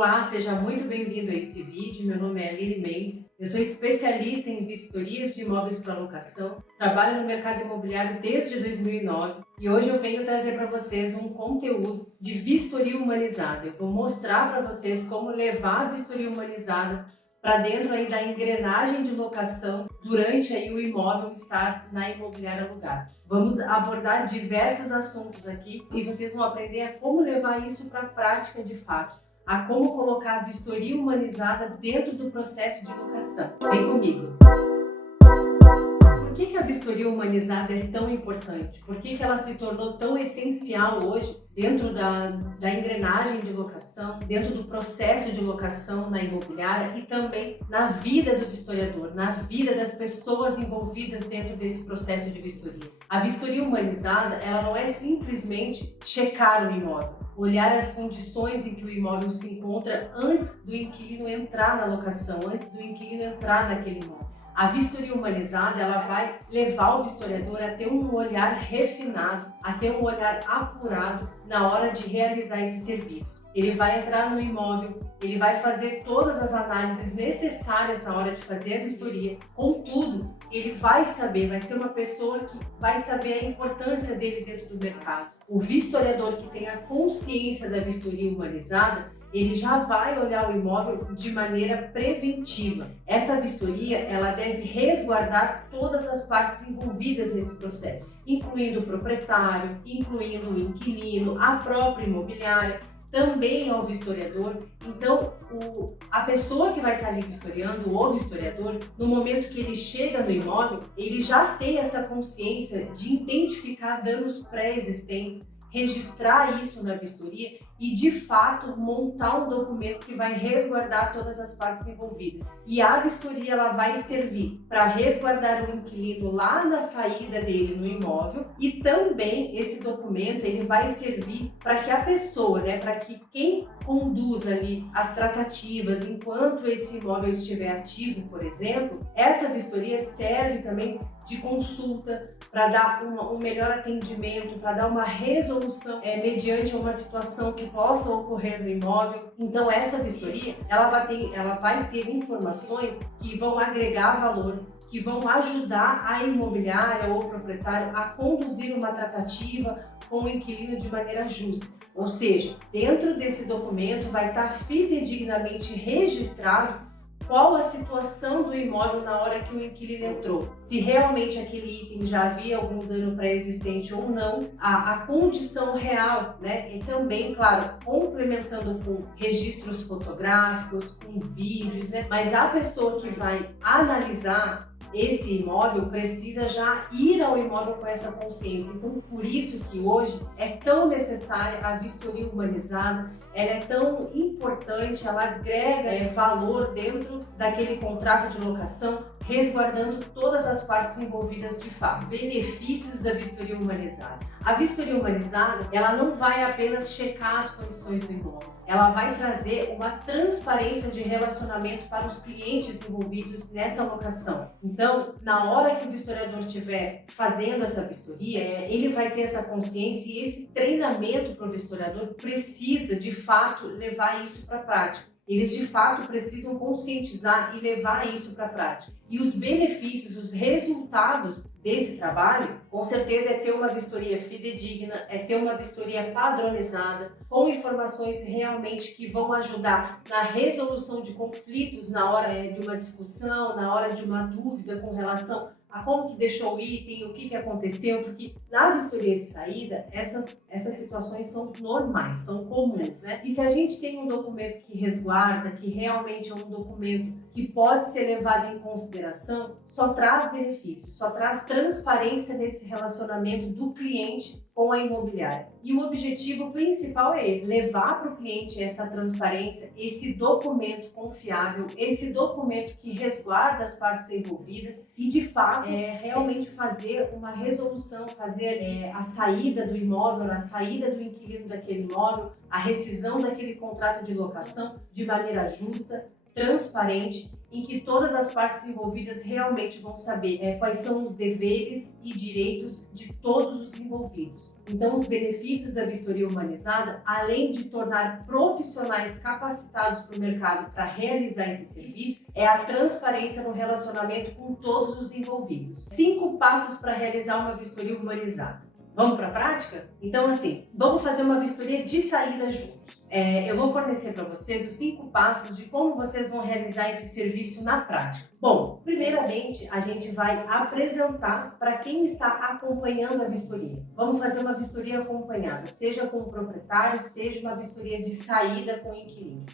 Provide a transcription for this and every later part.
Olá, seja muito bem-vindo a esse vídeo. Meu nome é Lili Mendes, eu sou especialista em vistorias de imóveis para locação, trabalho no mercado imobiliário desde 2009 e hoje eu venho trazer para vocês um conteúdo de vistoria humanizada. Eu vou mostrar para vocês como levar a vistoria humanizada para dentro aí da engrenagem de locação durante aí o imóvel estar na imobiliária alugada. Vamos abordar diversos assuntos aqui e vocês vão aprender a como levar isso para a prática de fato, a como colocar a vistoria humanizada dentro do processo de locação. Vem comigo! Por que a vistoria humanizada é tão importante? Por que ela se tornou tão essencial hoje dentro da engrenagem de locação, dentro do processo de locação na imobiliária e também na vida do vistoriador, na vida das pessoas envolvidas dentro desse processo de vistoria? A vistoria humanizada, ela não é simplesmente checar o imóvel, olhar as condições em que o imóvel se encontra antes do inquilino entrar na locação, antes do inquilino entrar naquele imóvel. A vistoria humanizada, ela vai levar o vistoriador a ter um olhar refinado, a ter um olhar apurado na hora de realizar esse serviço. Ele vai entrar no imóvel, ele vai fazer todas as análises necessárias na hora de fazer a vistoria. Contudo, ele vai saber, vai ser uma pessoa que vai saber a importância dele dentro do mercado. O vistoriador que tem a consciência da vistoria humanizada, ele já vai olhar o imóvel de maneira preventiva. Essa vistoria, ela deve resguardar todas as partes envolvidas nesse processo, incluindo o proprietário, incluindo o inquilino, a própria imobiliária, também ao vistoriador. Então, a pessoa que vai estar ali vistoriando, o vistoriador, no momento que ele chega no imóvel, ele já tem essa consciência de identificar danos pré-existentes, registrar isso na vistoria e, de fato, montar um documento que vai resguardar todas as partes envolvidas. E a vistoria, ela vai servir para resguardar o inquilino lá na saída dele no imóvel e também esse documento, ele vai servir para que a pessoa, para que quem conduz ali as tratativas enquanto esse imóvel estiver ativo, por exemplo, essa vistoria serve também de consulta para dar um melhor atendimento, para dar uma resolução mediante uma situação que possa ocorrer no imóvel. Então essa vistoria, ela vai ter informações que vão agregar valor, que vão ajudar a imobiliária ou o proprietário a conduzir uma tratativa com o inquilino de maneira justa. Ou seja, dentro desse documento vai estar fidedignamente registrado qual a situação do imóvel na hora que o inquilino entrou. Se realmente aquele item já havia algum dano pré-existente ou não, a condição real, E também, claro, complementando com registros fotográficos, com vídeos, Mas a pessoa que vai analisar esse imóvel precisa já ir ao imóvel com essa consciência. Então, por isso que hoje é tão necessária a vistoria humanizada, ela é tão importante, ela agrega valor dentro daquele contrato de locação, resguardando todas as partes envolvidas de fato. Benefícios da vistoria humanizada. A vistoria humanizada, ela não vai apenas checar as condições do imóvel, ela vai trazer uma transparência de relacionamento para os clientes envolvidos nessa locação. Então, na hora que o vistoriador estiver fazendo essa vistoria, ele vai ter essa consciência e esse treinamento para o vistoriador precisa, de fato, levar isso para a prática. Eles, de fato, precisam conscientizar e levar isso para a prática. E os benefícios, os resultados desse trabalho, com certeza é ter uma vistoria fidedigna, é ter uma vistoria padronizada, com informações realmente que vão ajudar na resolução de conflitos na hora de uma discussão, na hora de uma dúvida com relação a como que deixou o item, o que aconteceu, porque na vistoria de saída, essas situações são normais, são comuns, E se a gente tem um documento que resguarda, que realmente é um documento que pode ser levado em consideração, só traz benefícios, só traz transparência nesse relacionamento do cliente com a imobiliária. E o objetivo principal é esse, levar para o cliente essa transparência, esse documento confiável, esse documento que resguarda as partes envolvidas e, de fato, realmente fazer uma resolução, fazer a saída do imóvel, a saída do inquilino daquele imóvel, a rescisão daquele contrato de locação de maneira justa, transparente em que todas as partes envolvidas realmente vão saber quais são os deveres e direitos de todos os envolvidos. Então, os benefícios da vistoria humanizada, além de tornar profissionais capacitados para o mercado para realizar esse serviço, é a transparência no relacionamento com todos os envolvidos. 5 passos para realizar uma vistoria humanizada. Vamos para a prática? Então, assim, vamos fazer uma vistoria de saída juntos. Eu vou fornecer para vocês os 5 passos de como vocês vão realizar esse serviço na prática. Bom, primeiramente, a gente vai apresentar para quem está acompanhando a vistoria. Vamos fazer uma vistoria acompanhada, seja com o proprietário, seja uma vistoria de saída com o inquilino.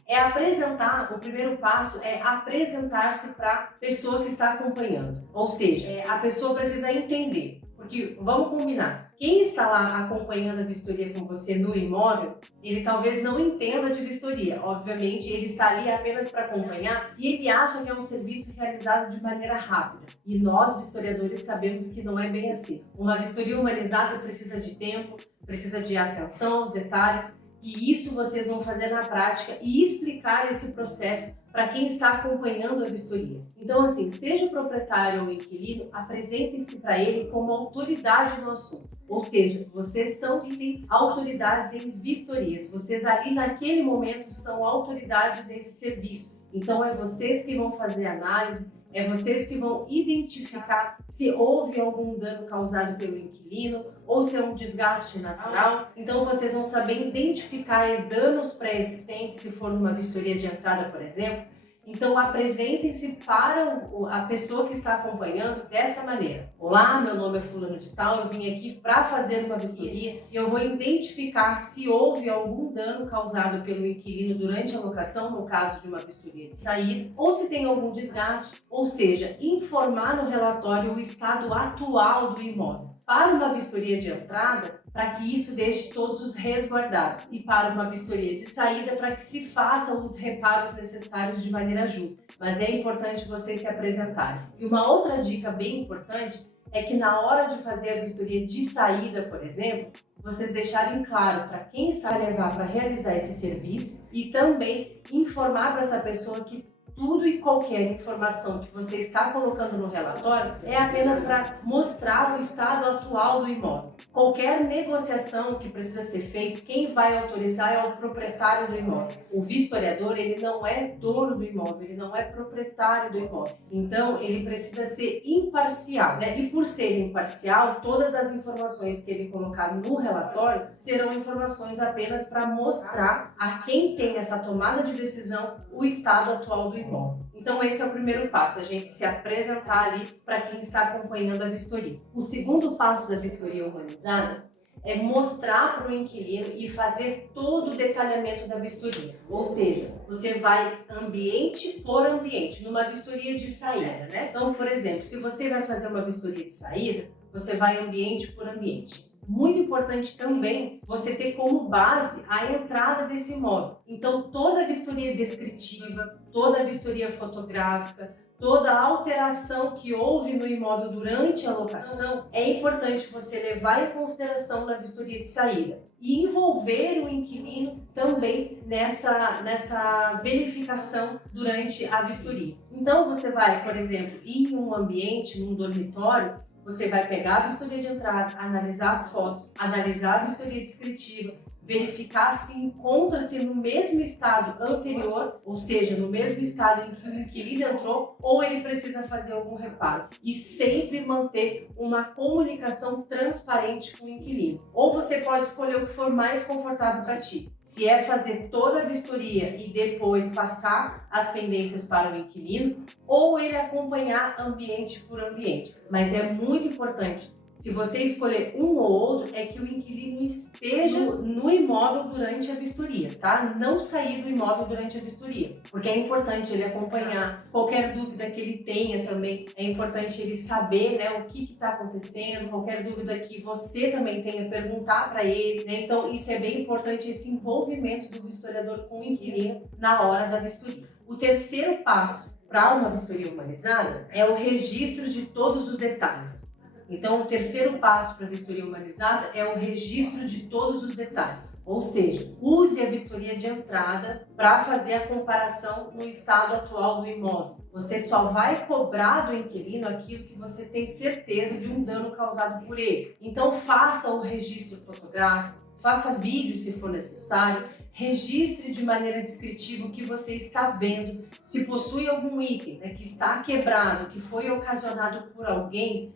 O primeiro passo é apresentar-se para a pessoa que está acompanhando. Ou seja, a pessoa precisa entender. Porque, vamos combinar, quem está lá acompanhando a vistoria com você no imóvel, ele talvez não entenda de vistoria. Obviamente, ele está ali apenas para acompanhar e ele acha que é um serviço realizado de maneira rápida. E nós, vistoriadores, sabemos que não é bem assim. Uma vistoria humanizada precisa de tempo, precisa de atenção aos detalhes, e isso vocês vão fazer na prática e explicar esse processo para quem está acompanhando a vistoria. Então, assim, seja o proprietário ou o inquilino, apresentem-se para ele como autoridade no assunto. Ou seja, vocês são sim autoridades em vistorias. Vocês ali naquele momento são autoridade desse serviço. Então, é vocês que vão fazer a análise, é vocês que vão identificar se houve algum dano causado pelo inquilino ou se é um desgaste natural. Então, vocês vão saber identificar danos pré-existentes, se for numa vistoria de entrada, por exemplo. Então, apresentem-se para a pessoa que está acompanhando dessa maneira. Olá, meu nome é fulano de tal, eu vim aqui para fazer uma vistoria e eu vou identificar se houve algum dano causado pelo inquilino durante a locação, no caso de uma vistoria de saída, ou se tem algum desgaste, ou seja, informar no relatório o estado atual do imóvel. Para uma vistoria de entrada, para que isso deixe todos resguardados, e para uma vistoria de saída, para que se façam os reparos necessários de maneira justa. Mas é importante vocês se apresentarem. E uma outra dica bem importante é que na hora de fazer a vistoria de saída, por exemplo, vocês deixarem claro para quem está a levar para realizar esse serviço e também informar para essa pessoa que tudo e qualquer informação que você está colocando no relatório é apenas para mostrar o estado atual do imóvel. Qualquer negociação que precisa ser feita, quem vai autorizar é o proprietário do imóvel. O vistoriador, ele não é dono do imóvel, ele não é proprietário do imóvel. Então, ele precisa ser imparcial, né? E por ser imparcial, todas as informações que ele colocar no relatório serão informações apenas para mostrar a quem tem essa tomada de decisão o estado atual do imóvel. Então, esse é o primeiro passo, a gente se apresentar ali para quem está acompanhando a vistoria. O segundo passo da vistoria humanizada é mostrar para o inquilino e fazer todo o detalhamento da vistoria. Ou seja, você vai ambiente por ambiente, numa vistoria de saída, né? Então, por exemplo, se você vai fazer uma vistoria de saída, você vai ambiente por ambiente. Muito importante também você ter como base a entrada desse imóvel. Então, toda a vistoria descritiva, toda a vistoria fotográfica, toda a alteração que houve no imóvel durante a locação, é importante você levar em consideração na vistoria de saída e envolver o inquilino também nessa verificação durante a vistoria. Então, você vai, por exemplo, ir em um ambiente, num dormitório, você vai pegar a vistoria de entrada, analisar as fotos, analisar a vistoria descritiva, verificar se encontra-se no mesmo estado anterior, ou seja, no mesmo estado em que o inquilino entrou, ou ele precisa fazer algum reparo. E sempre manter uma comunicação transparente com o inquilino. Ou você pode escolher o que for mais confortável para ti. Se é fazer toda a vistoria e depois passar as pendências para o inquilino, ou ele acompanhar ambiente por ambiente. Mas é muito importante, se você escolher um ou outro, é que o inquilino esteja no imóvel durante a vistoria, tá? Não sair do imóvel durante a vistoria, porque é importante ele acompanhar. Qualquer dúvida que ele tenha também, é importante ele saber, né, o que está acontecendo, qualquer dúvida que você também tenha, perguntar para ele, né? Então, isso é bem importante, esse envolvimento do vistoriador com o inquilino na hora da vistoria. O terceiro passo para uma vistoria humanizada é o registro de todos os detalhes. Então, o terceiro passo para a vistoria humanizada é o registro de todos os detalhes. Ou seja, use a vistoria de entrada para fazer a comparação no estado atual do imóvel. Você só vai cobrar do inquilino aquilo que você tem certeza de um dano causado por ele. Então, faça o registro fotográfico, faça vídeo se for necessário, registre de maneira descritiva o que você está vendo. Se possui algum item, né, que está quebrado, que foi ocasionado por alguém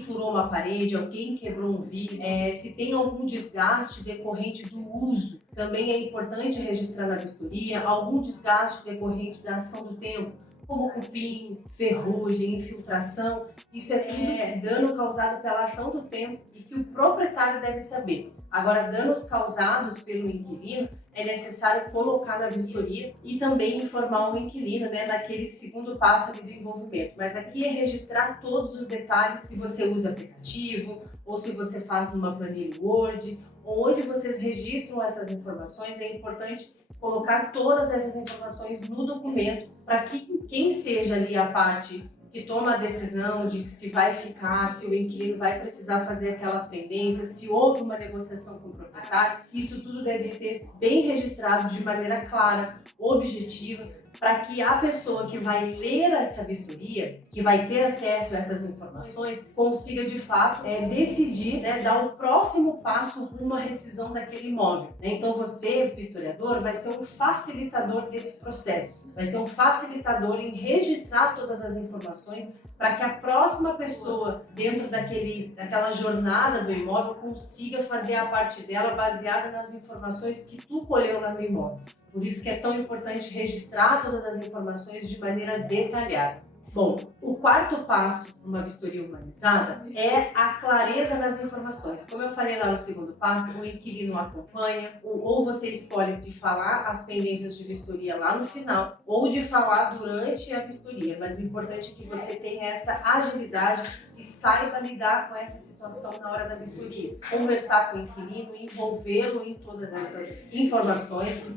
furou uma parede, alguém quebrou um vidro, se tem algum desgaste decorrente do uso, também é importante registrar na vistoria, algum desgaste decorrente da ação do tempo, como cupim, ferrugem, infiltração. Isso é tudo dano causado pela ação do tempo e que o proprietário deve saber. Agora, danos causados pelo inquilino, é necessário colocar na vistoria e também informar o inquilino, né, daquele segundo passo ali do envolvimento. Mas aqui é registrar todos os detalhes, se você usa aplicativo ou se você faz numa planilha Word, onde vocês registram essas informações, é importante colocar todas essas informações no documento para que quem seja ali a parte que toma a decisão de que se vai ficar, se o inquilino vai precisar fazer aquelas pendências, se houve uma negociação com o proprietário, isso tudo deve ser bem registrado de maneira clara, objetiva, para que a pessoa que vai ler essa vistoria, que vai ter acesso a essas informações, consiga de fato decidir, né, dar o próximo passo rumo à rescisão daquele imóvel. Então você, vistoriador, vai ser um facilitador desse processo, vai ser um facilitador em registrar todas as informações para que a próxima pessoa dentro daquela jornada do imóvel consiga fazer a parte dela baseada nas informações que tu colheu lá no imóvel. Por isso que é tão importante registrar todas as informações de maneira detalhada. Bom, o quarto passo numa vistoria humanizada é a clareza nas informações. Como eu falei lá no segundo passo, o inquilino acompanha, ou você escolhe de falar as pendências de vistoria lá no final, ou de falar durante a vistoria, mas o importante é que você tenha essa agilidade e saiba lidar com essa situação na hora da vistoria. Conversar com o inquilino, envolvê-lo em todas essas informações,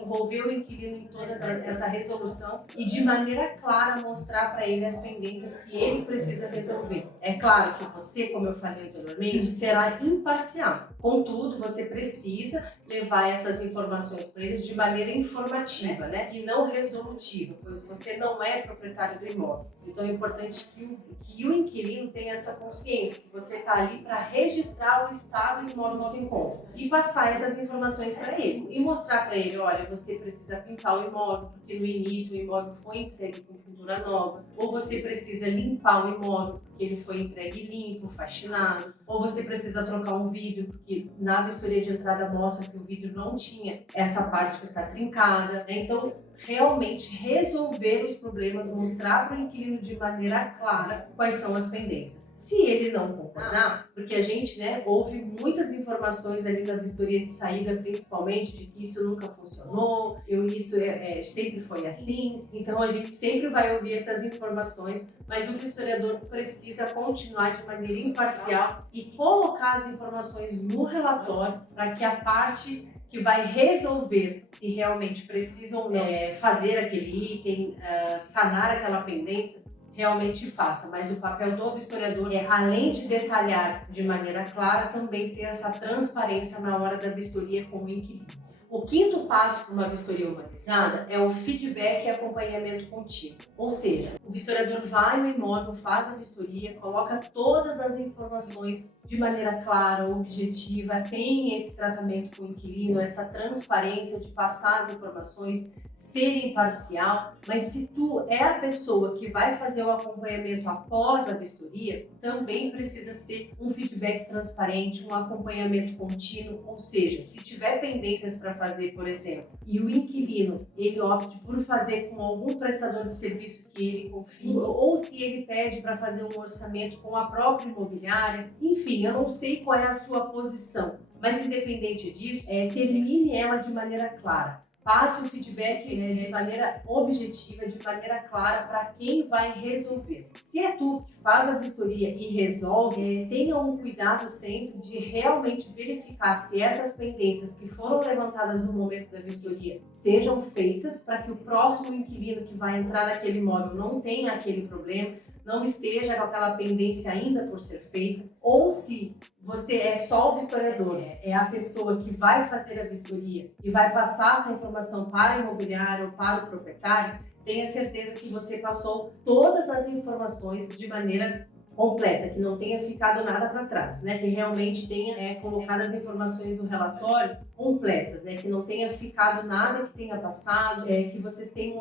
envolver o inquilino em toda essa resolução e de maneira clara mostrar para ele as pendências que ele precisa resolver. É claro que você, como eu falei anteriormente, será imparcial. Contudo, você precisa levar essas informações para eles de maneira informativa, né? E não resolutiva, pois você não é proprietário do imóvel. Então é importante que o inquilino tenha essa consciência, que você está ali para registrar o estado do imóvel que se encontra e passar essas informações para ele e mostrar para ele, olha, você precisa pintar o imóvel, porque no início o imóvel foi entregue com pintura nova, ou você precisa limpar o imóvel, porque ele foi entregue limpo, faxinado, ou você precisa trocar um vidro, porque na vistoria de entrada mostra que o vidro não tinha essa parte que está trincada, né? Então, realmente resolver os problemas, mostrar para o inquilino de maneira clara quais são as pendências. Se ele não concordar, porque a gente, né, ouve muitas informações ali na vistoria de saída, principalmente de que isso nunca funcionou, isso sempre foi assim, então a gente sempre vai ouvir essas informações, mas o vistoriador precisa continuar de maneira imparcial e colocar as informações no relatório para que a parte que vai resolver se realmente precisam ou não fazer aquele item, sanar aquela pendência, realmente faça. Mas o papel do vistoriador é, além de detalhar de maneira clara, também ter essa transparência na hora da vistoria com o inquilino. O quinto passo para uma vistoria humanizada é o feedback e acompanhamento contínuo. Ou seja, o vistoriador vai no imóvel, faz a vistoria, coloca todas as informações de maneira clara, objetiva, tem esse tratamento com o inquilino, essa transparência de passar as informações, ser imparcial, mas se tu é a pessoa que vai fazer o acompanhamento após a vistoria, também precisa ser um feedback transparente, um acompanhamento contínuo, ou seja, se tiver pendências para fazer, por exemplo, e o inquilino ele opte por fazer com algum prestador de serviço que ele confia, ou se ele pede para fazer um orçamento com a própria imobiliária, enfim, eu não sei qual é a sua posição, mas independente disso, termine ela de maneira clara. Passe o feedback de maneira objetiva, de maneira clara para quem vai resolver. Se é tu que faz a vistoria e resolve, tenha um cuidado sempre de realmente verificar se essas pendências que foram levantadas no momento da vistoria sejam feitas para que o próximo inquilino que vai entrar naquele imóvel não tenha aquele problema, não esteja com aquela pendência ainda por ser feita, ou se você é só o vistoriador, é a pessoa que vai fazer a vistoria e vai passar essa informação para o imobiliário ou para o proprietário, tenha certeza que você passou todas as informações de maneira completa, que não tenha ficado nada para trás, né? Que realmente tenha colocado as informações no relatório completas, né? Que não tenha ficado nada que tenha passado, que vocês tenham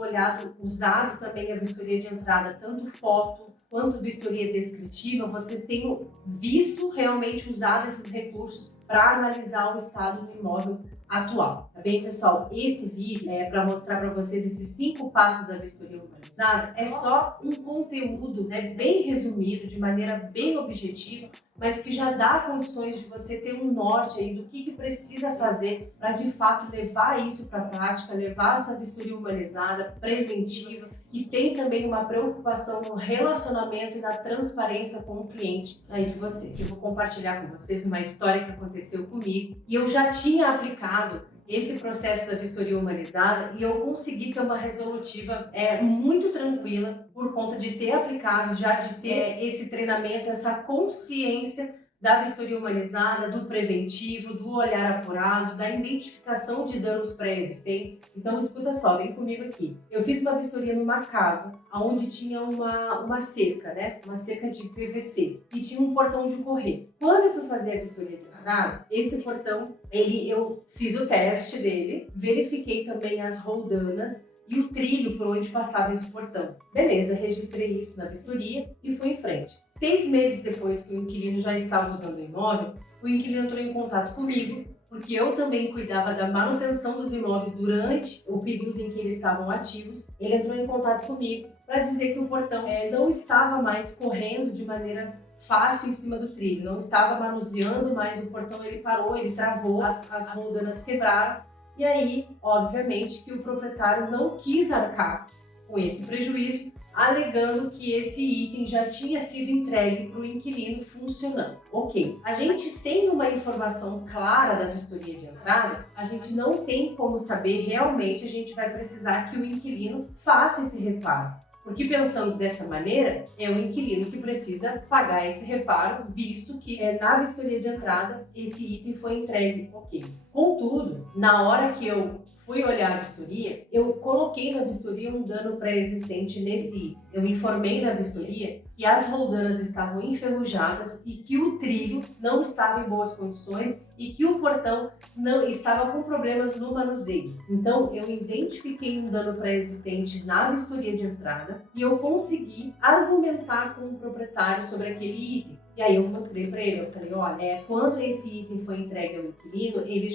usado também a vistoria de entrada, tanto foto quanto vistoria descritiva, vocês tenham visto realmente usar esses recursos para analisar o estado do imóvel atual. Tá bem, pessoal? Esse vídeo é para mostrar para vocês esses 5 passos da vistoria urbanizada. É só um conteúdo, né, bem resumido, de maneira bem objetiva, mas que já dá condições de você ter um norte aí do que precisa fazer para de fato levar isso para a prática, levar essa vistoria urbanizada, preventiva, que tem também uma preocupação no relacionamento e na transparência com o cliente aí de você. Eu vou compartilhar com vocês uma história que aconteceu comigo e eu já tinha aplicado esse processo da vistoria humanizada e eu consegui ter uma resolutiva muito tranquila por conta de ter aplicado, já de ter esse treinamento, essa consciência da vistoria humanizada, do preventivo, do olhar apurado, da identificação de danos pré-existentes. Então, escuta só, vem comigo aqui. Eu fiz uma vistoria numa casa onde tinha uma cerca, né? Uma cerca de PVC e tinha um portão de correr. Quando eu fui fazer a vistoria de entrada, esse portão, eu fiz o teste dele, verifiquei também as roldanas e o trilho por onde passava esse portão. Beleza, registrei isso na vistoria e fui em frente. 6 meses depois que o inquilino já estava usando o imóvel, o inquilino entrou em contato comigo, porque eu também cuidava da manutenção dos imóveis durante o período em que eles estavam ativos. Ele entrou em contato comigo para dizer que o portão não estava mais correndo de maneira fácil em cima do trilho, não estava manuseando mais o portão, ele parou, ele travou, as roldanas quebraram. E aí, obviamente, que o proprietário não quis arcar com esse prejuízo, alegando que esse item já tinha sido entregue para o inquilino funcionando. Ok, a gente sem uma informação clara da vistoria de entrada, a gente não tem como saber realmente, a gente vai precisar que o inquilino faça esse reparo. Porque pensando dessa maneira, é o inquilino que precisa pagar esse reparo, visto que na vistoria de entrada esse item foi entregue, ok. Contudo, na hora que eu fui olhar a vistoria, eu coloquei na vistoria um dano pré-existente nesse item. Eu informei na vistoria que as roldanas estavam enferrujadas e que o trilho não estava em boas condições e que o portão não estava com problemas no manuseio. Então, eu identifiquei um dano pré-existente na vistoria de entrada e eu consegui argumentar com o proprietário sobre aquele item. E aí eu mostrei para ele, eu falei, olha, quando esse item foi entregue ao inquilino, ele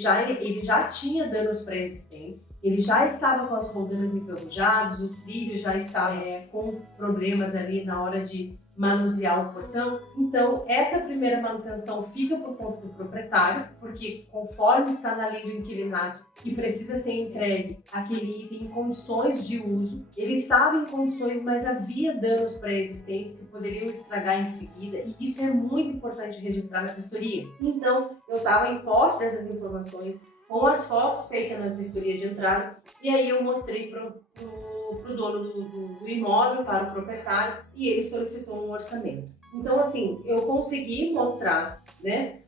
já tinha danos pré-existentes, ele já estava com as roldanas enferrujadas, o trilho já estava com problemas ali na hora de manusear o portão. Então, essa primeira manutenção fica por conta do proprietário, porque conforme está na lei do inquilinato, que precisa ser entregue aquele item em condições de uso, ele estava em condições, mas havia danos pré-existentes que poderiam estragar em seguida, e isso é muito importante registrar na vistoria. Então, eu estava em posse dessas informações, com as fotos feitas na vistoria de entrada, e aí eu mostrei para o dono do imóvel, para o proprietário, e ele solicitou um orçamento. Então, assim, eu consegui mostrar, né,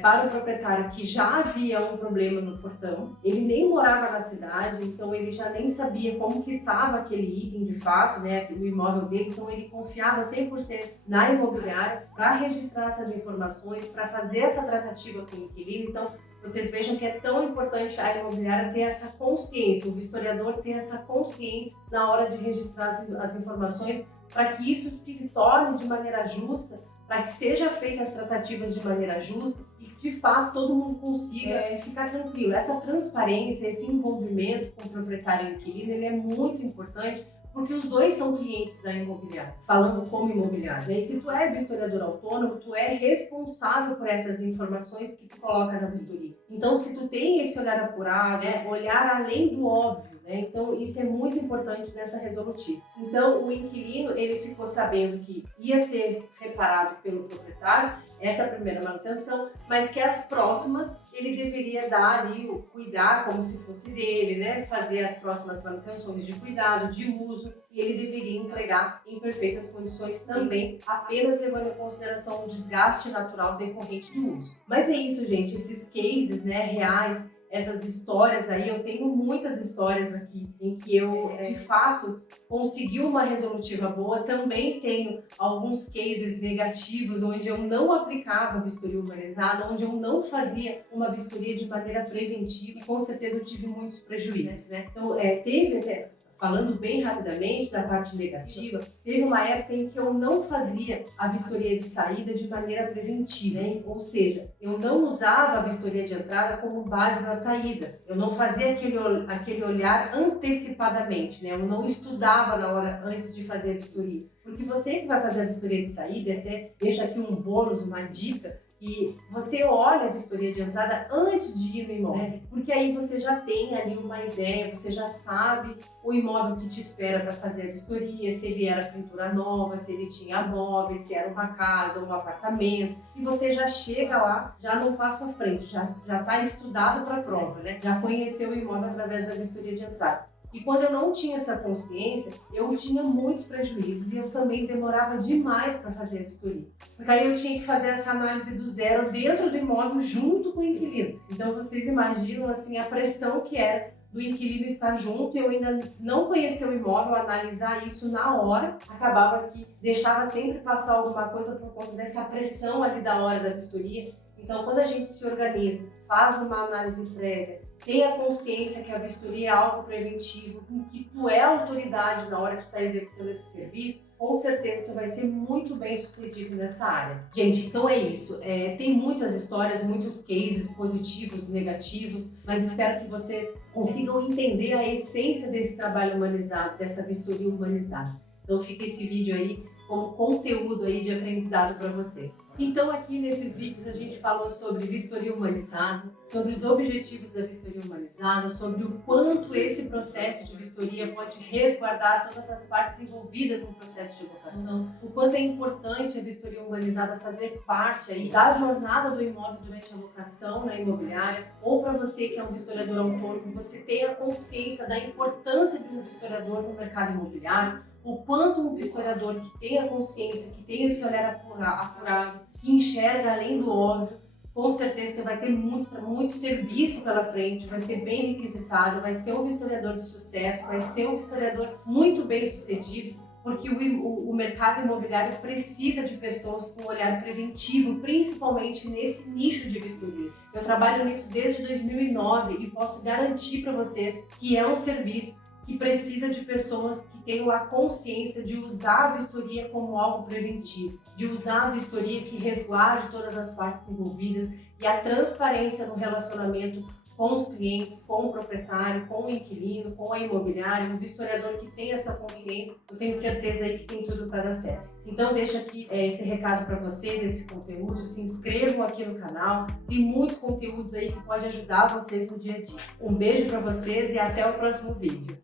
para o proprietário que já havia um problema no portão, ele nem morava na cidade, então ele já nem sabia como que estava aquele item de fato, né, o imóvel dele, então ele confiava 100% na imobiliária para registrar essas informações, para fazer essa tratativa com o inquilino. Então, vocês vejam que é tão importante a imobiliária ter essa consciência, o vistoriador ter essa consciência na hora de registrar as informações, para que isso se torne de maneira justa, para que sejam feitas as tratativas de maneira justa e que de fato todo mundo consiga ficar tranquilo. Essa transparência, esse envolvimento com o proprietário e o inquilino, ele é muito importante, porque os dois são clientes da imobiliária, falando como imobiliário. E se tu é vistoriador autônomo, tu é responsável por essas informações que tu coloca na vistoria. Então, se tu tem esse olhar apurado, olhar além do óbvio, então isso é muito importante nessa resolutiva. Então, o inquilino, ele ficou sabendo que ia ser reparado pelo proprietário essa primeira manutenção, mas que as próximas ele deveria dar ali, cuidar como se fosse dele, né? Fazer as próximas manutenções de cuidado, de uso, e ele deveria entregar em perfeitas condições também, apenas levando em consideração o desgaste natural decorrente do uso. Mas é isso, gente, esses cases, né, reais, essas histórias aí, eu tenho muitas histórias aqui em que eu, de fato, consegui uma resolutiva boa. Também tenho alguns cases negativos onde eu não aplicava vistoria humanizada, onde eu não fazia uma vistoria de maneira preventiva e com certeza eu tive muitos prejuízos, né? Então, teve até... Falando bem rapidamente da parte negativa, teve uma época em que eu não fazia a vistoria de saída de maneira preventiva, hein? Ou seja, eu não usava a vistoria de entrada como base na saída. Eu não fazia aquele olhar antecipadamente, né? Eu não estudava na hora antes de fazer a vistoria. Porque você que vai fazer a vistoria de saída, até deixa aqui um bônus, uma dica, e você olha a vistoria de entrada antes de ir no imóvel, né? Porque aí você já tem ali uma ideia, você já sabe o imóvel que te espera para fazer a vistoria, se ele era pintura nova, se ele tinha móveis, se era uma casa, um apartamento, e você já chega lá, já num passo à frente, já está estudado para a prova, né? Já conheceu o imóvel através da vistoria de entrada. E quando eu não tinha essa consciência, eu tinha muitos prejuízos e eu também demorava demais para fazer a vistoria. Porque aí eu tinha que fazer essa análise do zero dentro do imóvel junto com o inquilino. Então vocês imaginam assim a pressão que era do inquilino estar junto e eu ainda não conhecer o imóvel, analisar isso na hora, acabava que deixava sempre passar alguma coisa por conta dessa pressão ali da hora da vistoria. Então quando a gente se organiza, faz uma análise prévia, tenha consciência que a vistoria é algo preventivo, em que tu é autoridade na hora que tu está executando esse serviço, com certeza tu vai ser muito bem sucedido nessa área. Gente, então é isso. Tem muitas histórias, muitos cases positivos, negativos, mas espero que vocês consigam entender a essência desse trabalho humanizado, dessa vistoria humanizada. Então fica esse vídeo aí como conteúdo aí de aprendizado para vocês. Então aqui nesses vídeos a gente falou sobre vistoria humanizada, sobre os objetivos da vistoria humanizada, sobre o quanto esse processo de vistoria pode resguardar todas as partes envolvidas no processo de locação, o quanto é importante a vistoria humanizada fazer parte aí da jornada do imóvel durante a locação na imobiliária, ou para você que é um vistoriador autônomo, você tenha consciência da importância de um vistoriador no mercado imobiliário, o quanto um vistoriador que tenha consciência, que tenha esse olhar apurado, que enxerga além do óbvio, com certeza que vai ter muito serviço pela frente, vai ser bem requisitado, vai ser um vistoriador de sucesso, vai ser um vistoriador muito bem sucedido, porque o mercado imobiliário precisa de pessoas com olhar preventivo, principalmente nesse nicho de vistorias. Eu trabalho nisso desde 2009 e posso garantir para vocês que é um serviço que precisa de pessoas que tenham a consciência de usar a vistoria como algo preventivo, de usar a vistoria que resguarde todas as partes envolvidas e a transparência no relacionamento com os clientes, com o proprietário, com o inquilino, com a imobiliária. Um vistoriador que tem essa consciência, eu tenho certeza aí que tem tudo para dar certo. Então deixo aqui esse recado para vocês, esse conteúdo, se inscrevam aqui no canal, tem muitos conteúdos aí que podem ajudar vocês no dia a dia. Um beijo para vocês e até o próximo vídeo.